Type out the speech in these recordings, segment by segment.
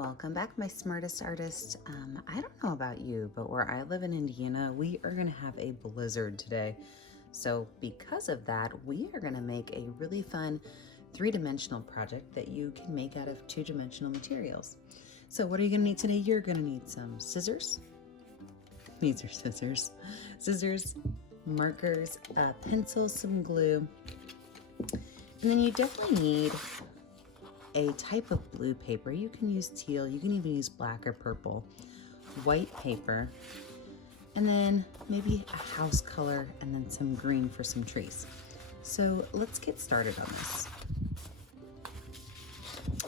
Welcome back, my smartest artist. I don't know about you, but where I live in Indiana, we are going to have a blizzard today. So because of that, we are going to make a really fun three-dimensional project that you can make out of two-dimensional materials. So what are you going to need today? You're going to need some scissors. These are scissors, markers, pencils, some glue, and then you definitely need a type of blue paper. You can use teal, you can even use black or purple, white paper, and then maybe a house color, and then some green for some trees. So let's get started on this.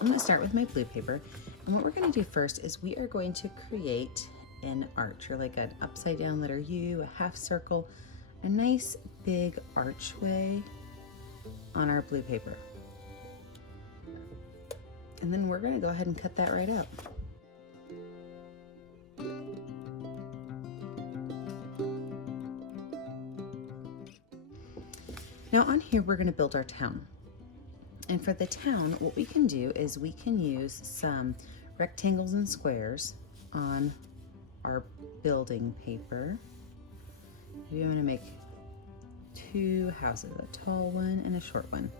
I'm going to start with my blue paper, and what we're going to do first is we are going to create an arch, or like an upside down letter U, a half circle, a nice big archway on our blue paper. And then we're going to go ahead and cut that right out. Now on here, we're going to build our town. And for the town, what we can do is we can use some rectangles and squares on our building paper. Maybe I'm going to make two houses, a tall one and a short one.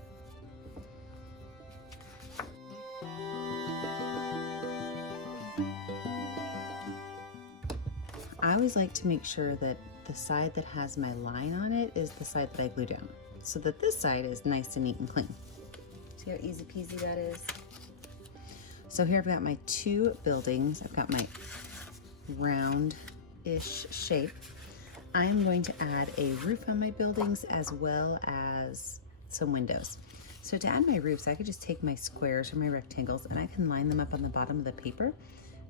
I always like to make sure that the side that has my line on it is the side that I glue down, so that this side is nice and neat and clean. See how easy peasy that is? So here I've got my two buildings. I've got my round-ish shape. I'm going to add a roof on my buildings as well as some windows. So to add my roofs, I could just take my squares or my rectangles and I can line them up on the bottom of the paper.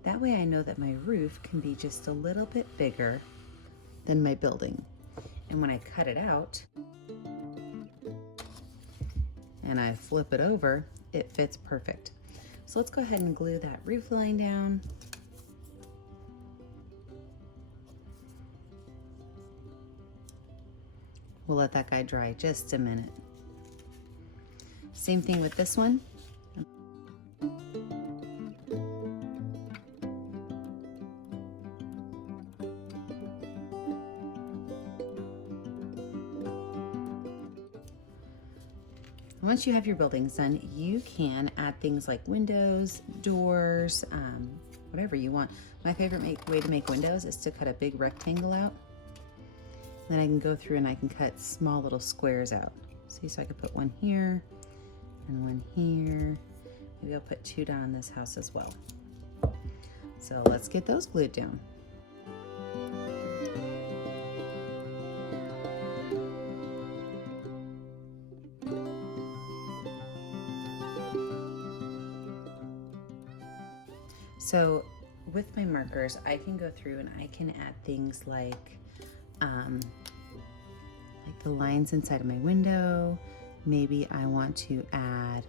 That way I know that my roof can be just a little bit bigger than my building. And when I cut it out and I flip it over, it fits perfect. So let's go ahead and glue that roof line down. We'll let that guy dry just a minute. Same thing with this one. Once you have your buildings done, you can add things like windows, doors, whatever you want. My favorite way to make windows is to cut a big rectangle out. Then I can go through and I can cut small little squares out. See, so I could put one here and one here. Maybe I'll put two down in this house as well. So let's get those glued down. So with my markers, I can go through and I can add things like the lines inside of my window. Maybe I want to add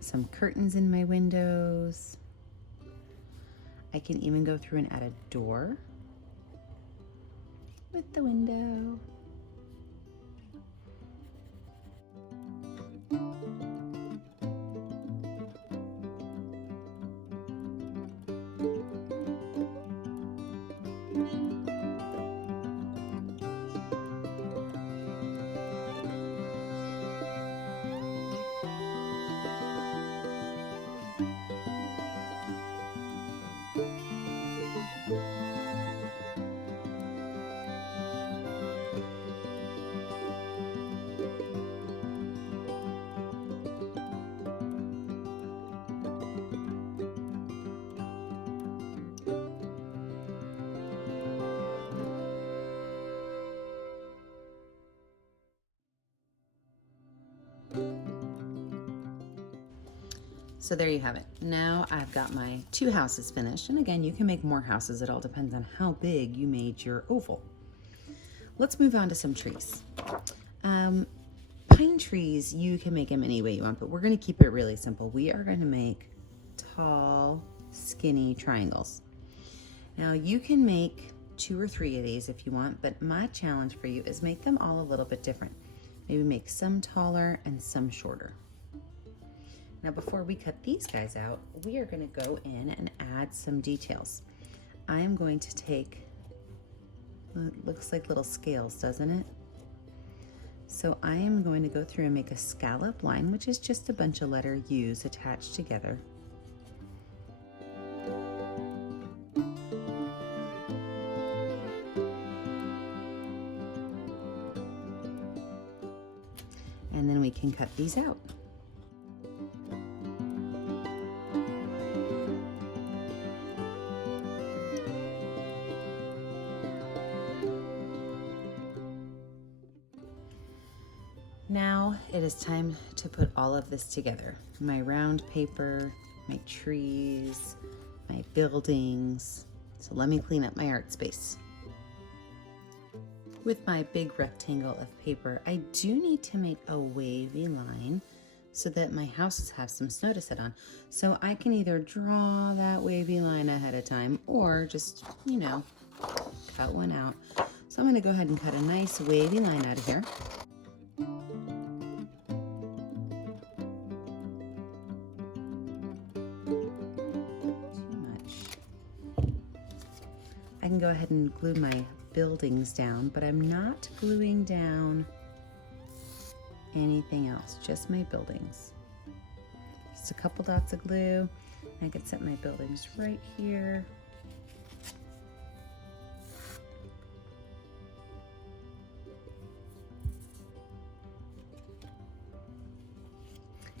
some curtains in my windows. I can even go through and add a door with the window. So there you have it. Now I've got my two houses finished. And again, you can make more houses. It all depends on how big you made your oval. Let's move on to some trees. Pine trees, you can make them any way you want, but we're going to keep it really simple. We are going to make tall, skinny triangles. Now you can make 2 or 3 of these if you want, but my challenge for you is make them all a little bit different. Maybe make some taller and some shorter. Now before we cut these guys out, we are going to go in and add some details. I am going to take, it looks like little scales, doesn't it? So I am going to go through and make a scallop line, which is just a bunch of letter U's attached together. And then we can cut these out. Now it is time to put all of this together. My round paper, my trees, my buildings. So let me clean up my art space. With my big rectangle of paper, I do need to make a wavy line so that my houses have some snow to sit on. So I can either draw that wavy line ahead of time or just, you know, cut one out. So I'm gonna go ahead and cut a nice wavy line out of here. I can go ahead and glue my buildings down, but I'm not gluing down anything else, just my buildings. Just a couple dots of glue. I can set my buildings right here.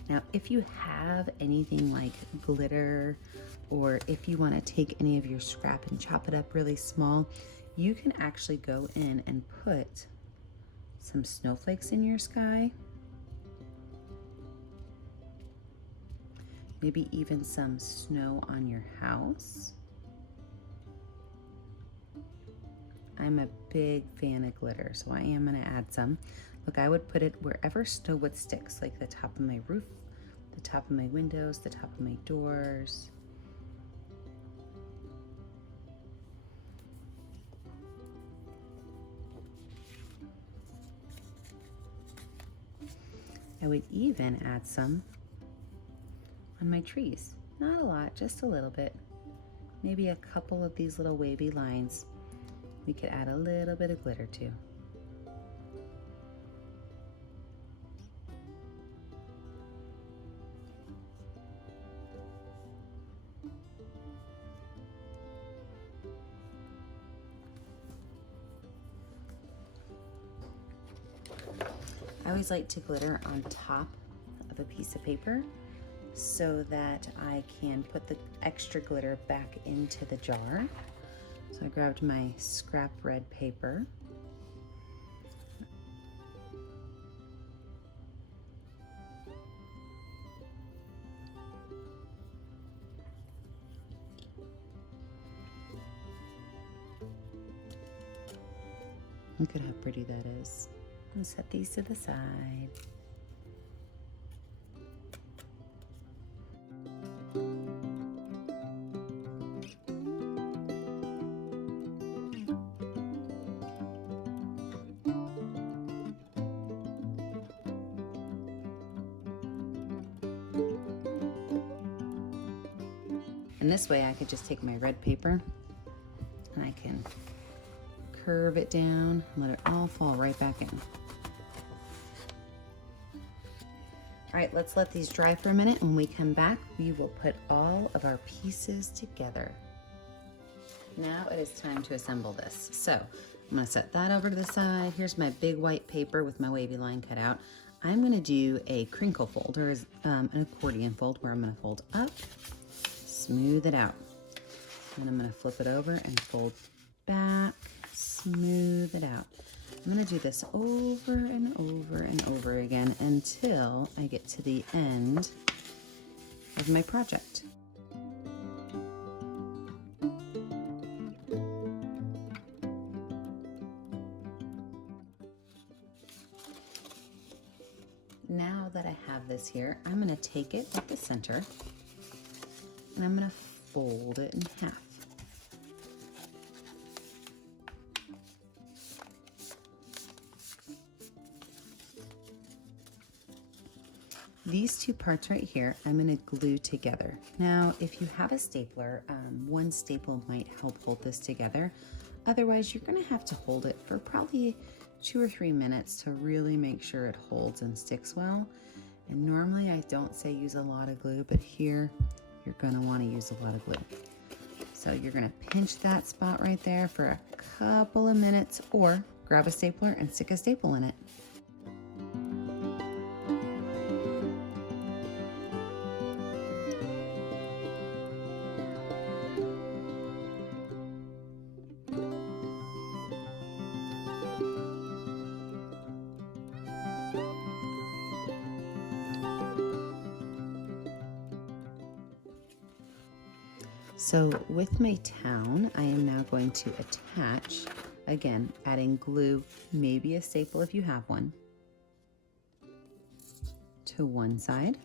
Now, if you have anything like glitter, or if you want to take any of your scrap and chop it up really small, you can actually go in and put some snowflakes in your sky. Maybe even some snow on your house. I'm a big fan of glitter, so I am going to add some. Look, I would put it wherever snow would stick, like the top of my roof, the top of my windows, the top of my doors. I would even add some on my trees. Not a lot, just a little bit. Maybe a couple of these little wavy lines. We could add a little bit of glitter to. I always like to glitter on top of a piece of paper so that I can put the extra glitter back into the jar. So I grabbed my scrap red paper. Look at how pretty that is. I'm gonna set these to the side. And this way I could just take my red paper and I can curve it down, let it all fall right back in. All right, let's let these dry for a minute. When we come back, we will put all of our pieces together. Now it is time to assemble this. So I'm gonna set that over to the side. Here's my big white paper with my wavy line cut out. I'm gonna do a crinkle fold, or an accordion fold, where I'm gonna fold up, smooth it out. And I'm gonna flip it over and fold back, smooth it out. I'm gonna do this over and over and over again until I get to the end of my project. Now that I have this here, I'm gonna take it at the center and I'm gonna fold it in half. These two parts right here, I'm going to glue together. Now, if you have a stapler, one staple might help hold this together. Otherwise, you're going to have to hold it for probably 2 or 3 minutes to really make sure it holds and sticks well. And normally I don't say use a lot of glue, but here you're going to want to use a lot of glue. So you're going to pinch that spot right there for a couple of minutes, or grab a stapler and stick a staple in it. So with my town, I am now going to attach, again, adding glue, maybe a staple if you have one, to one side.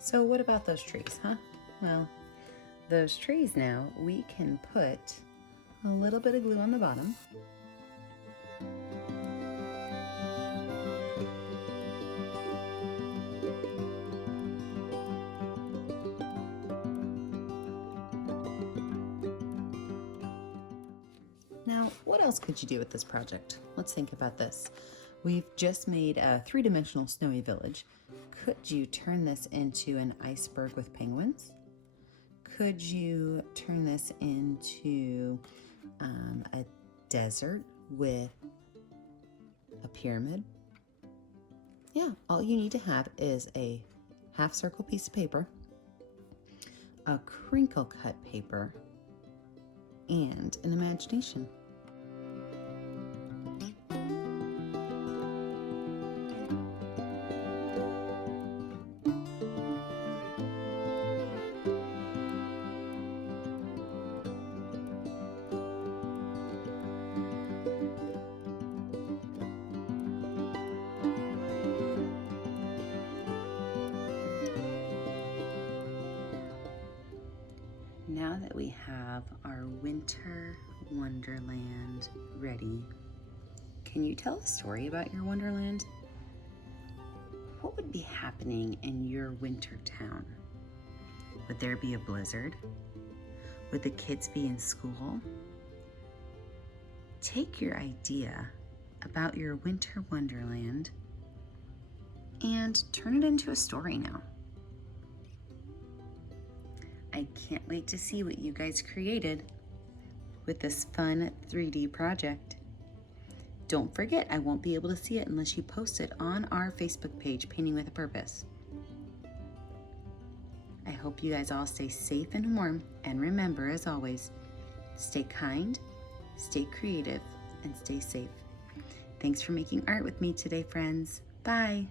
So what about those trees, huh? Well, those trees now, we can put a little bit of glue on the bottom. Now, what else could you do with this project? Let's think about this. We've just made a 3-dimensional snowy village. Could you turn this into an iceberg with penguins? Could you turn this into a desert with a pyramid? Yeah, all you need to have is a half circle piece of paper, a crinkle cut paper, and an imagination. Now that we have our winter wonderland ready, can you tell a story about your wonderland? What would be happening in your winter town? Would there be a blizzard? Would the kids be in school? Take your idea about your winter wonderland and turn it into a story now. I can't wait to see what you guys created with this fun 3D project. Don't forget, I won't be able to see it unless you post it on our Facebook page, Painting with a Purpose. I hope you guys all stay safe and warm, and remember, as always, stay kind, stay creative, and stay safe. Thanks for making art with me today, friends. Bye.